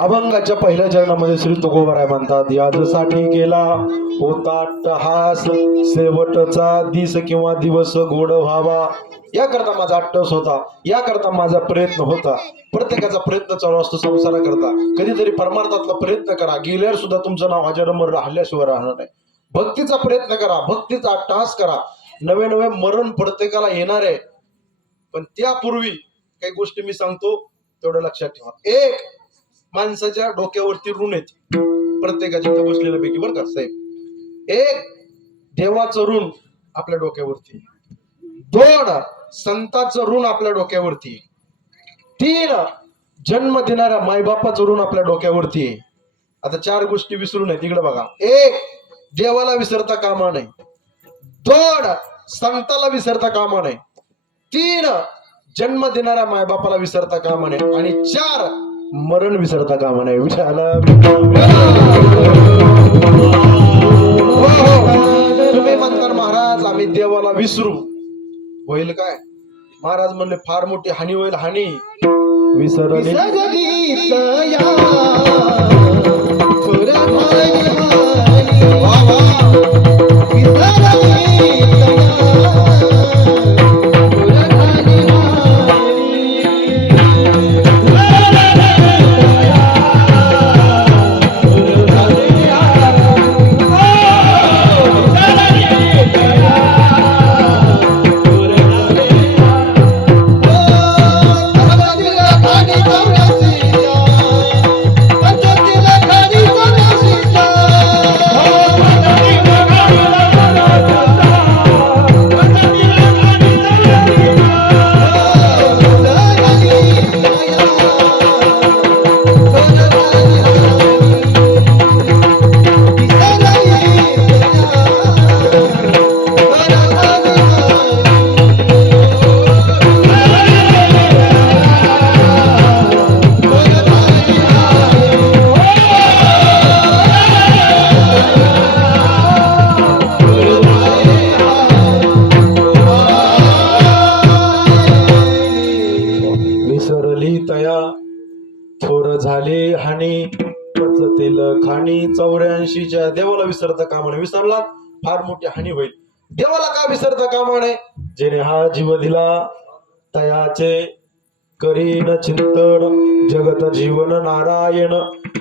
अभंगाच्या पहिल्या चरणामध्ये श्री तुकोबाराय म्हणतात, याजसाठी केला होता अट्टहास, शेवटचा दिस किंवा दिवस गोड व्हावा, याकरता माझा अट्टहास होता, याकरता माझा प्रयत्न होता. प्रत्येकाचा प्रयत्न चालू असतो संसाराकरता. कधीतरी परमार्थातला प्रयत्न करा, गेल्यावर सुद्धा तुमचं नाव अजरामर राहिल्याशिवाय राहणार नाही. भक्तीचा प्रयत्न करा, भक्तीचा अट्टहास करा. नवे नवे मरण प्रत्येकाला येणार आहे, पण त्यापूर्वी काही गोष्टी मी सांगतो, तेवढं लक्षात ठेवा. एक, माणसाच्या डोक्यावरती ऋण येते प्रत्येकाच्या इथं बसलेल्या पैकी, बरं का साहेब. एक, देवाचं ऋण आपल्या डोक्यावरती. दोन, संताचं ऋण आपल्या डोक्यावरती. तीन, जन्म देणाऱ्या मायबापाचं ऋण आपल्या डोक्यावरती आहे. आता चार गोष्टी विसरू नये, तिकडे बघा. एक, देवाला विसरता कामा नये. दोन, संताला विसरता कामा नये. तीन, जन्म देणाऱ्या मायबापाला विसरता कामा नये. आणि चार, मरण विसरता कामा नये. तुम्ही म्हणता महाराज आम्ही देवाला विसरू, होईल काय? महाराज म्हणले फार मोठी हानी होईल. हानी विसरली तया थोर झाले हानी पचतील खाणी. 84च्या देवाला विसरता कामा नये. विसरला फार मोठी हानी होईल. देवाला का विसरता कामा नये? जेणे हा जीव दिला तयाचे करीन चिंतन, जगत जीवन नारायण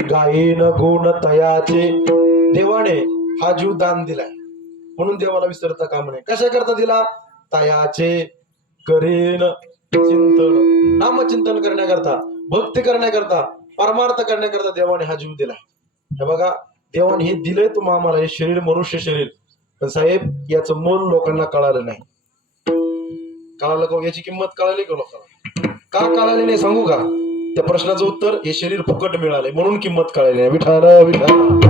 गायीन गुण तयाचे. देवाने हा जीव दान दिलाय म्हणून देवाला विसरता कामा नये. कशा करता दिला? तयाचे करीन चिंतन, नामचिंतन करण्याकरता, भक्ती करण्याकरता, परमार्थ करण्याकरता देवाने हा जीव दिलाय. हे बघा, देवाने हे दिलंय तुम्हाला, आम्हाला हे शरीर, मनुष्य शरीर. पण साहेब याचं मोल लोकांना कळालं नाही. कळालं का? याची किंमत कळाली का लोकांना? का कळाली नाही सांगू का? त्या प्रश्नाचं उत्तर, हे शरीर फुकट मिळालंय म्हणून किंमत कळाली नाही. विठाला विठा.